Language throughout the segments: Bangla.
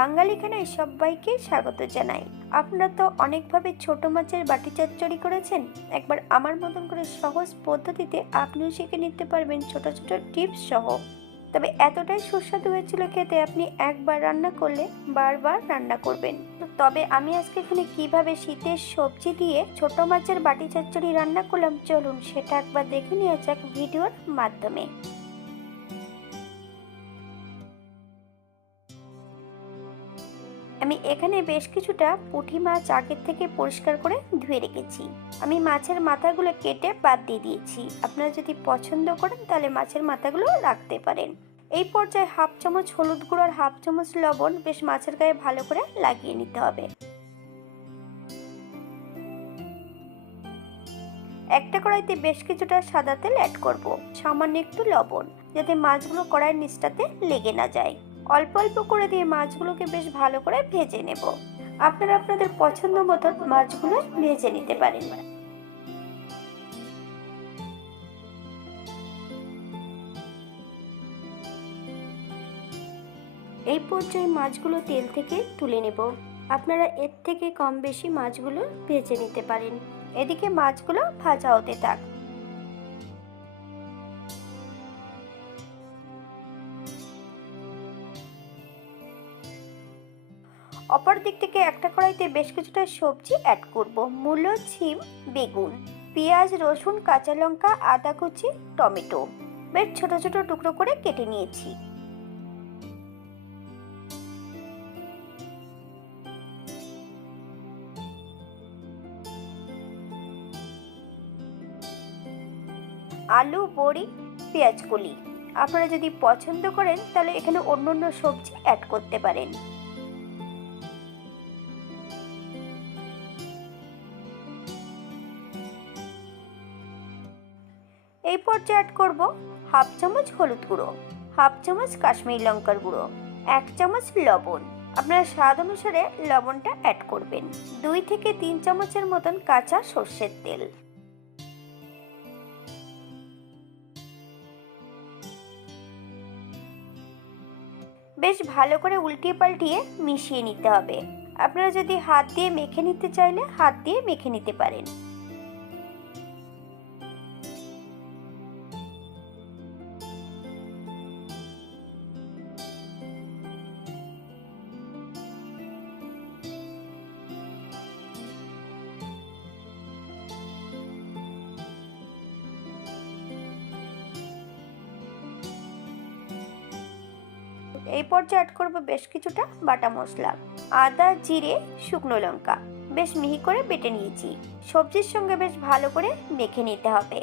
বাঙালি খানায় সবাইকে স্বাগত জানাই। আপনারা তো অনেকভাবে ছোট মাছের বাটি চচ্চড়ি করেছেন। একবার আমার মতন করে সহজ পদ্ধতিতে আপনিও শিখে নিতে পারবেন ছোট ছোট টিপস সহ। তবে এতটাই সুস্বাদু হয়েছিল খেতে আপনি একবার রান্না করলে বারবার রান্না করবেন। তবে আমি আজকে এখানে কীভাবে শীতের সবজি দিয়ে ছোট মাছের বাটি চচ্চড়ি রান্না করলাম চলুন সেটা একবার দেখে নেওয়া যাক ভিডিওর মাধ্যমে। আমি এখানে বেশ কিছুটা পুঁটি মাছ আগের থেকে পরিষ্কার করে ধুয়ে রেখেছি। আমি মাছের মাথাগুলো কেটে বাদ দিয়ে দিয়েছি। আপনারা যদি পছন্দ করেন তাহলে মাছের মাথাগুলো রাখতে পারেন। এই পর্যায়ে হাফ চামচ হলুদ গুঁড়ো আর হাফ চামচ লবণ বেশ মাছের গায়ে ভালো করে লাগিয়ে নিতে হবে। একটা কড়াইতে বেশ কিছুটা সাদা তেল অ্যাড করব। সামান্য একটু লবণ, যাতে মাছগুলো কড়াইয়ের নিচটাতে লেগে না যায়। অল্প অল্প করে দিয়ে মাছগুলোকে বেশ ভালো করে ভেজে নেব। আপনারা আপনাদের পছন্দ মতো মাছগুলো ভেজে নিতে পারেন। এই পর্যায়ে মাছগুলো তেল থেকে তুলে নেব। আপনারা এর থেকে কম বেশি মাছগুলো ভেজে নিতে পারেন। এদিকে মাছগুলো ভাজা হতে থাক। অপর দিক থেকে একটা কড়াইতে বেশ কিছুটা সবজি অ্যাড করব। মূলো ছিম, বেগুন, পেঁয়াজ, রসুন, কাঁচা লঙ্কা, আদা কুচি, টমেটো। বেশ ছোট ছোট টুকরো করে কেটে নিয়েছি। আলু, বড়ি পেঁয়াজ কলি আপনারা যদি পছন্দ করেন, তাহলে এখানে অন্য অন্য সবজি অ্যাড করতে পারেন। এই পর্যায়ে অ্যাড করব হাফ চামচ হলুদ গুঁড়ো হাফ চামচ কাশ্মীরি লঙ্কার গুঁড়ো, এক চামচ লবণ। আপনারা স্বাদ অনুসারে লবণটা অ্যাড করবেন। দুই থেকে তিন চামচের মতন কাঁচা সর্ষের তেল। বেশ ভালো করে উল্টিয়ে পাল্টিয়ে মিশিয়ে নিতে হবে। আপনারা যদি হাত দিয়ে মেখে নিতে চাইলে হাত দিয়ে মেখে নিতে পারেন। এই পর্যায়ে অ্যাড করব বেশ কিছুটা বাটা মশলা। আদা, জিরে, শুকনো লঙ্কা। বেশ মিহি করে বেটে নিয়েছি। সবজির সঙ্গে বেশ ভালো করে মেখে নিতে হবে।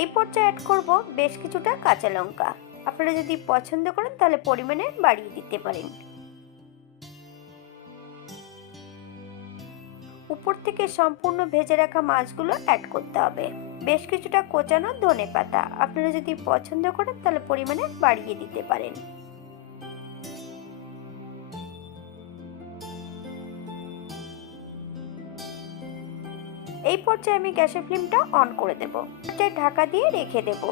এই পর্যায়ে অ্যাড করব বেশ কিছুটা কাঁচা লঙ্কা। আপনারা যদি পছন্দ করেন তাহলে পরিমাণে বাড়িয়ে দিতে পারেন। উপর থেকে সম্পূর্ণ ভেজে রাখা মাছগুলো অ্যাড করতে হবে। বেশ কিছুটা কোচানো ধনে পাতা আপনারা যদি পছন্দ করেন তাহলে পরিমাণে বাড়িয়ে দিতে পারেন। এই পর্যায়ে আমি গ্যাসের ফ্লেমটা অন করে দেব। ঢাকা দিয়ে রেখে দেব।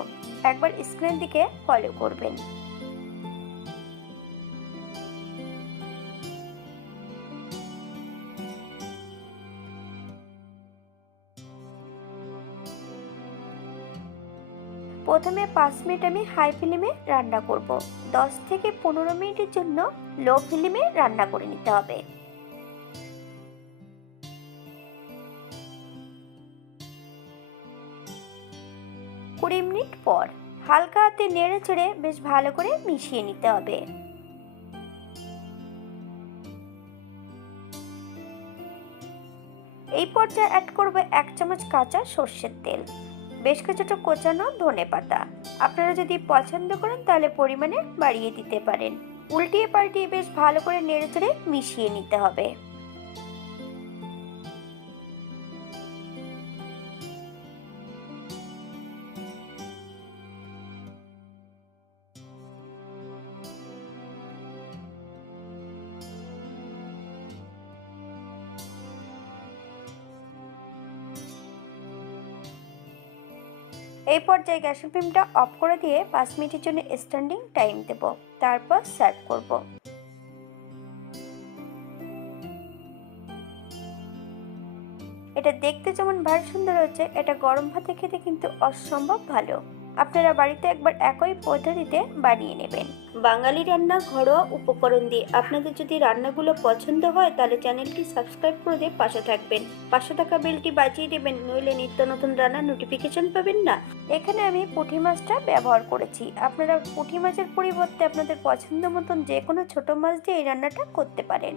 একবার স্ক্রিন দিকে ফলো করবেন। প্রথমে পাঁচ মিনিট আমি হাই ফ্লেমে রান্না করব। দশ থেকে পনেরো মিনিটের জন্য লো ফ্লেমে রান্না করে নিতে হবে। কুড়ি মিনিট পর হালকা হাতে নেড়ে চেড়ে বেশ ভালো করে মিশিয়ে নিতে হবে। এই পর্যায়ে অ্যাড করব এক চামচ কাঁচা সর্ষের তেল, বেশ কিছুটা কোচানো ধনে পাতা। আপনারা যদি পছন্দ করেন তাহলে পরিমাণে বাড়িয়ে দিতে পারেন। উল্টিয়ে পাল্টিয়ে বেশ ভালো করে নেড়ে চেড়ে মিশিয়ে নিতে হবে। এই পর্যায়ে গ্যাসের ফ্লেমটা অফ করে দিয়ে পাঁচ মিনিটের জন্য স্ট্যান্ডিং টাইম দেব। তারপর সার্ভ করব। এটা দেখতে যেমন ভারী সুন্দর হচ্ছে, এটা গরম ভাতে খেতে কিন্তু অসম্ভব ভালো। আপনারা বাড়িতে একবার একই পদ্ধতিতে বানিয়ে নেবেন। বাঙালি রান্না ঘরোয়া উপকরণ দিয়ে আপনাদের যদি রান্নাগুলো পছন্দ হয়, তাহলে চ্যানেলটি সাবস্ক্রাইব করে দিয়ে পাশে থাকবেন। পাশে থাকা বেলটি বাজিয়ে দেবেন, নইলে নিত্য নতুন রান্নার নোটিফিকেশন পাবেন না। এখানে আমি পুঁটি মাছটা ব্যবহার করেছি। আপনারা পুঁটি মাছের পরিবর্তে আপনাদের পছন্দ মতন যে কোনো ছোট মাছ দিয়ে এই রান্নাটা করতে পারেন।